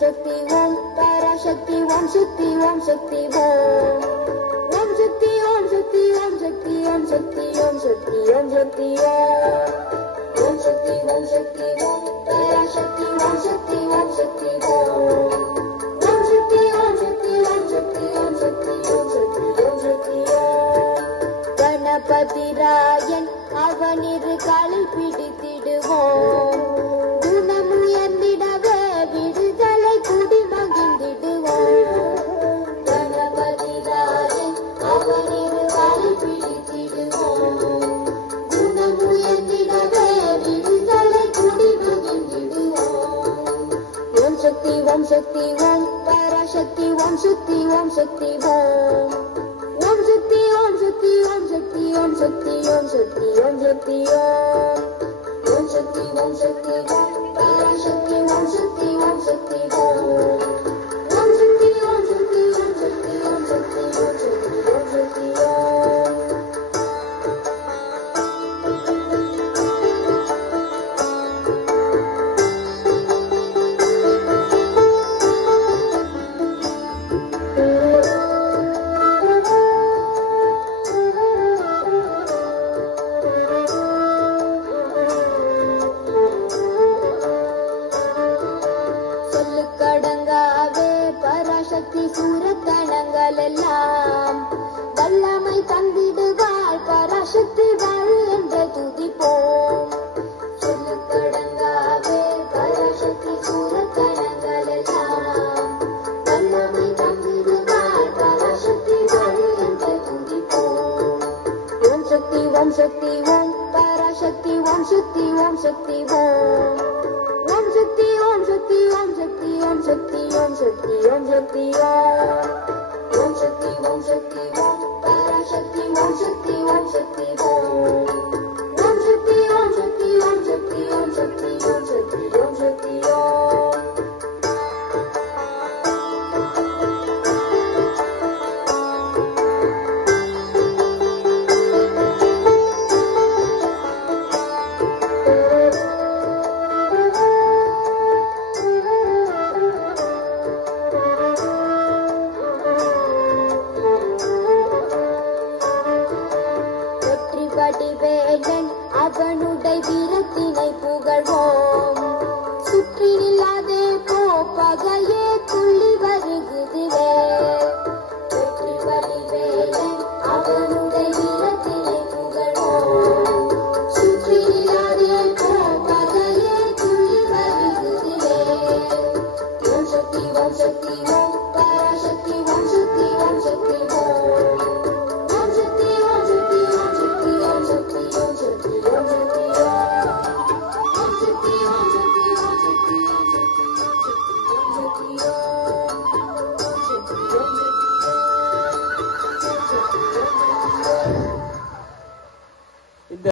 शक्ति ओम पराशक्ति ओम शक्ति ओम शक्ति ओम ओम शक्ति ओम शक्ति ओम शक्ति ओम शक्ति ओम शक्ति ओम शक्ति ओम शक्ति ओम शक्ति ओम पराशक्ति ओम शक्ति ओम शक्ति ओम ओम शक्ति ओम शक्ति ओम शक्ति ओम शक्ति ओम शक्ति ओम शक्ति गणपति रायन அவனிரு காலை பிடித்திடுவோம் குணமுயர்ந்திடவே விடுதலை குடி மகிழ்ந்திடுவோம் கணபதி ராயன் அவனிரு காலை பிடித்திடுவோம் குணமுயர்ந்திடவே விடுதலை குடி மகிழ்ந்திடுவோம் ஓம் சக்தி ஓம் சக்தி ஓம் பராசக்தி ஓம் சக்தி ஓம் சக்தி ஓம் ओम शक्ति ओम शक्ति ओम शक्ति ओम शक्ति ओम शक्ति ओम शक्ति ओम शक्ति ओम शक्ति ओम पराशक्ति ओम शक्ति ओम शक्ति ओम शक्ति ओम शक्ति ओम शक्ति ओम शक्ति ओम शक्ति ओम शक्ति பராசக்தி சூரத்தனங்கள் எல்லாம் வல்லமை தந்திடுவாள் பராசக்தி வாழ் என்று துதிப்போம் சொல்லுக்கடங்காவே பராசக்தி சூரத்தனங்கள் எல்லாம் வல்லமை தந்திடுவாள் பராசக்தி வாழ் என்று துதிப்போம் ஓம் சக்தி ஓம் சக்தி ஓம் பராசக்தி ஓம் சக்தி ஓம் சக்தி ஓம் ओम शक्ति ओम शक्ति ओम शक्ति ओम शक्ति ओम शक्ति ओम शक्ति ओम शक्ति ओम शक्ति ओम पराशक्ति ओम शक्ति ओम शक्ति ओम शक्ति ओम शक्ति ओम शक्ति ओम शक्ति ओम शक्ति ओम शक्ति அவனுடைய வீரத்தினை புகழ்வோம்